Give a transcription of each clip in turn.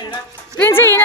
प्रिन्सी हिँड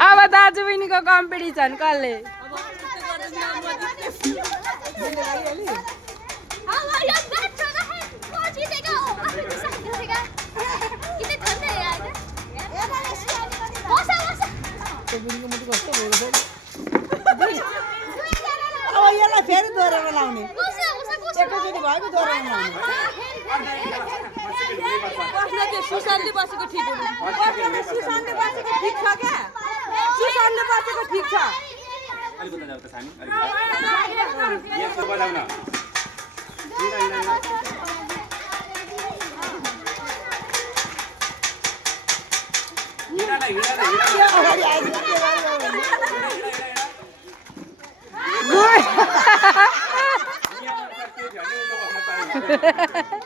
अब दाजु बहिनीको कम्पिटिसन कसले फेरि दोहोऱ्याएर लाउने एकैचोटि भएको दोहोऱ्याएर लाउने सुशान्तले बसेको ठिक सुशान्तले बसेको ठिक छ क्या सुशान्तले बसेको ठिक छ Ha ha ha.